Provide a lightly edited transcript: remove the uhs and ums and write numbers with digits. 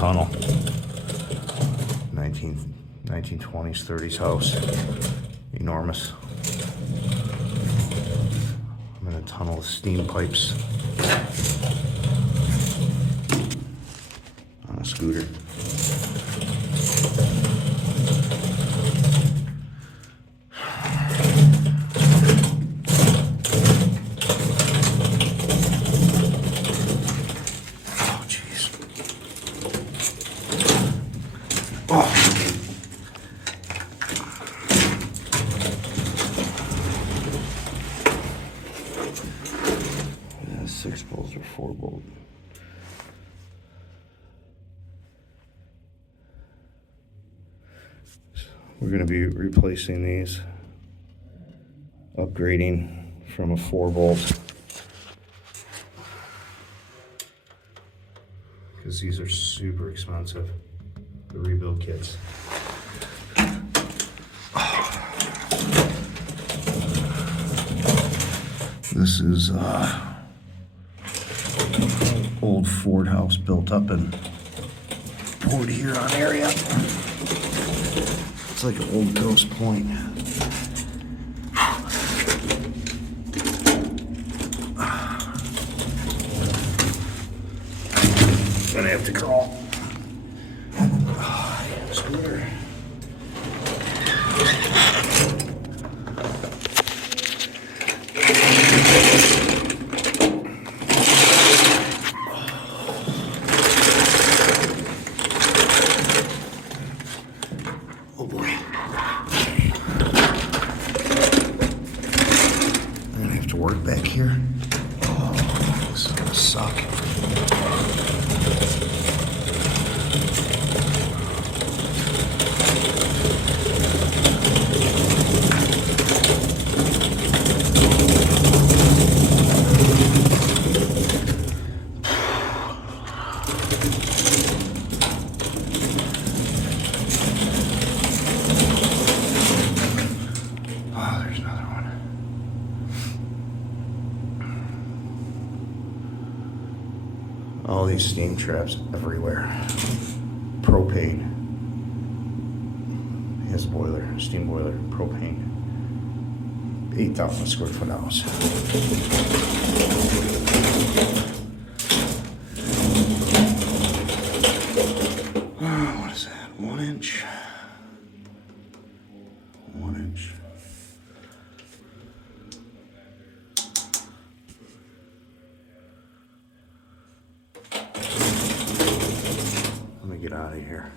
tunnel. 1920s, 30s house. Enormous. I'm in a tunnel of steam pipes. On a scooter. We're going to be replacing these, upgrading from a 4-volt, because these are super expensive, the rebuild kits. This is old Ford house built up in Port Huron area. It's like an old Ghost Point. Gonna have to crawl. Scooter. All these steam traps everywhere. Propane. He has a boiler, steam boiler, propane. 8,000 square foot house. What is that? 1 inch? 1 inch. Get out of here.